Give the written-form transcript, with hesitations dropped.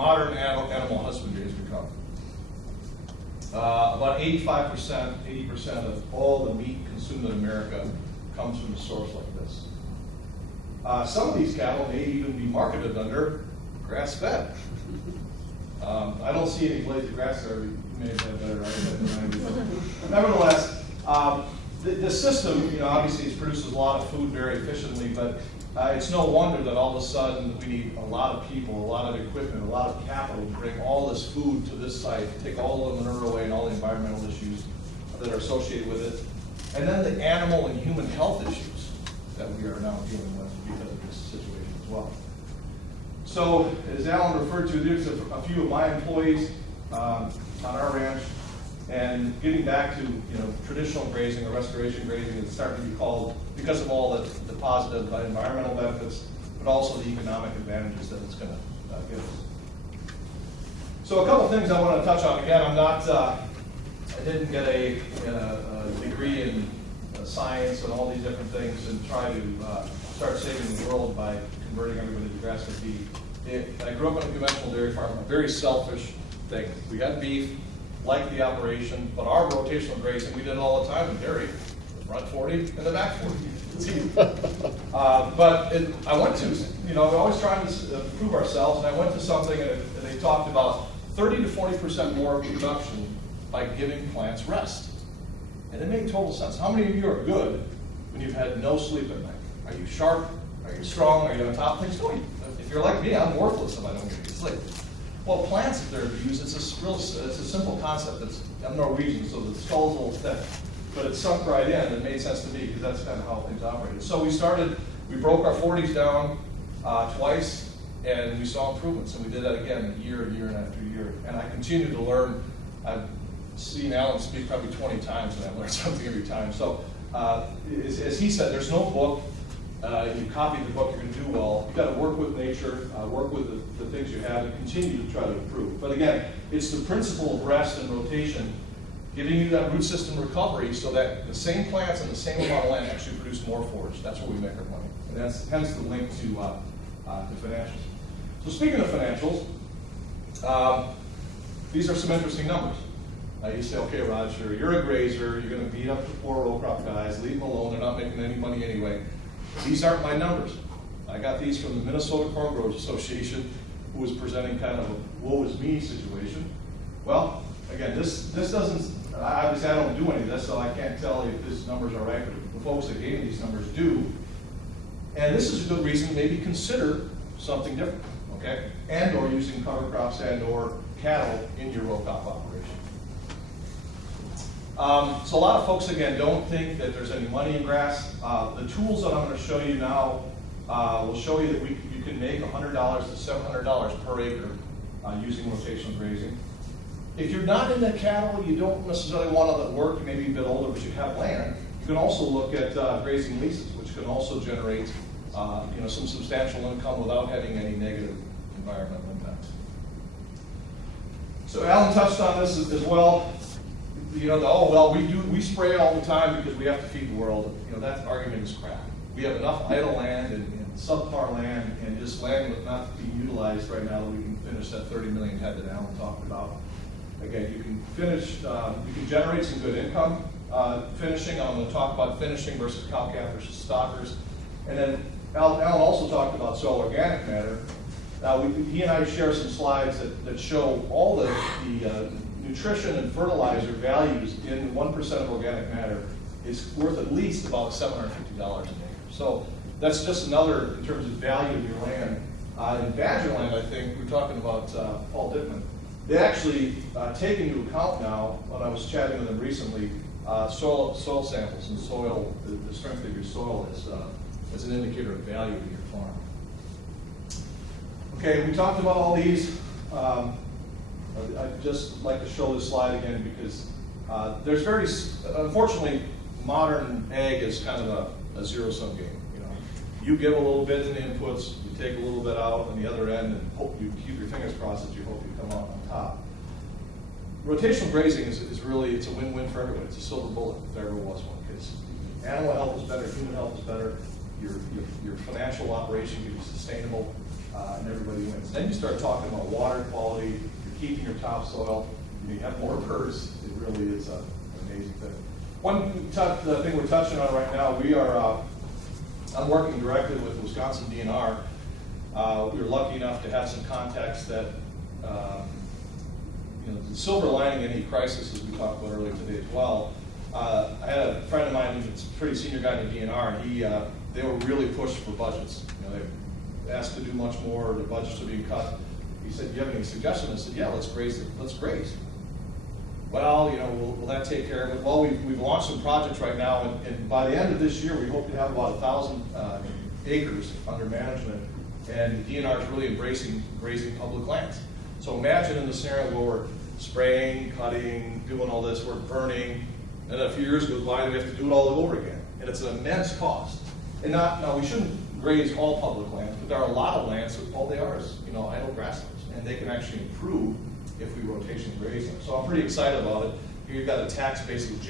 modern animal husbandry has become. About 85%, 80% of all the meat consumed in America comes from a source like this. Some of these cattle may even be marketed under grass-fed. I don't see any blades of grass there. You may have had better idea than I do. Nevertheless, the system, obviously produces a lot of food very efficiently, but it's no wonder that all of a sudden we need a lot of people, a lot of equipment, a lot of capital to bring all this food to this site, take all the manure away and all the environmental issues that are associated with it. And then the animal and human health issues that we are now dealing with because of this situation as well. So, as Alan referred to, there's a few of my employees on our ranch, and getting back to traditional grazing or restoration grazing is starting to be called because of all the positive environmental benefits, but also the economic advantages that it's going to give us. So, a couple things I want to touch on. Again, I didn't get a degree in science and all these different things and try to start saving the world by converting everybody to grass-fed beef. I grew up on a conventional dairy farm, a very selfish thing. We had beef, liked the operation, but our rotational grazing, we did it all the time in dairy, the front 40 and the back 40. I went to, we're always trying to improve ourselves, and I went to something and they talked about 30 to 40% more production by giving plants rest. And it made total sense. How many of you are good when you've had no sleep at night? Are you sharp? Are you strong? Are you on top of things? No, if you're like me, I'm worthless if I don't get any sleep. Well, plants, if they're abused, it's a simple concept. I'm Norwegian, so the skull's a little thick, but it sunk right in, and it made sense to me because that's kind of how things operated. So we broke our 40s down twice, and we saw improvements, and we did that again year after year. And I continue to learn. I've seen Alan speak probably 20 times, and I've learned something every time. So as he said, there's no book. You copy the book, you're going to do well. You've got to work with nature, work with the things you have, and continue to try to improve. But again, it's the principle of rest and rotation, giving you that root system recovery so that the same plants and the same amount of land actually produce more forage. That's where we make our money. And that's hence the link to financials. So speaking of financials, these are some interesting numbers. You say, okay, Roger, you're a grazer, you're going to beat up the poor row crop guys, leave them alone, they're not making any money anyway. These aren't my numbers. I got these from the Minnesota Corn Growers Association, who was presenting kind of a woe is me situation. Well, again, this doesn't, obviously I don't do any of this, so I can't tell if these numbers are right, but the folks that gave me these numbers do. And this is a good reason to maybe consider something different, okay? And or using cover crops and or cattle in your row crop operation. So a lot of folks, again, don't think that there's any money in grass. The tools that I'm going to show you now will show you that you can make $100 to $700 per acre using rotational grazing. If you're not into cattle, you don't necessarily want to work, you may be a bit older, but you have land, you can also look at grazing leases, which can also generate some substantial income without having any negative environmental impacts. So Alan touched on this as well. We spray all the time because we have to feed the world. That argument is crap. We have enough idle land and subpar land and just land with not being utilized right now that we can finish that 30 million head that Alan talked about. Again, you can generate some good income finishing. I'm going to talk about finishing versus cow-calf versus stockers. And then Alan also talked about soil organic matter. He and I share some slides that show all the nutrition and fertilizer values in 1% of organic matter is worth at least about $750 an acre. So that's just another, in terms of value of your land. In Badgerland, I think, we're talking about Paul Dittman. They actually take into account now, when I was chatting with them recently, soil samples and soil, the strength of your soil as an indicator of value to your farm. Okay, we talked about all these. I'd just like to show this slide again because unfortunately, modern ag is kind of a zero-sum game. You give a little bit in the inputs, you take a little bit out on the other end, and hope you keep your fingers crossed that you hope you come out on top. Rotational grazing is really, it's a win-win for everybody. It's a silver bullet if there ever was one, because animal health is better, human health is better, your financial operation can be sustainable, and everybody wins. Then you start talking about water quality, you're keeping your topsoil, you have more birds. It really is an amazing thing. One thing we're touching on right now, I'm working directly with Wisconsin DNR. We were lucky enough to have some contacts that, the silver lining in any crisis, as we talked about earlier today as well. I had a friend of mine who's a pretty senior guy in the DNR, and they were really pushed for budgets. They asked to do much more, the budgets were being cut. He said, "Do you have any suggestions?" I said, "Yeah, let's graze. Well, will that take care of it? Well, we've launched some projects right now, and by the end of this year, we hope to have about 1,000 acres under management, and the DNR is really embracing grazing public lands. So imagine in the scenario where we're spraying, cutting, doing all this, we're burning, and then a few years goes by and we have to do it all over again. And it's an immense cost. And now we shouldn't graze all public lands, but there are a lot of lands that all they are is, idle grasslands, and they can actually improve if we rotation graze them. So I'm pretty excited about it. Here you've got a tax base of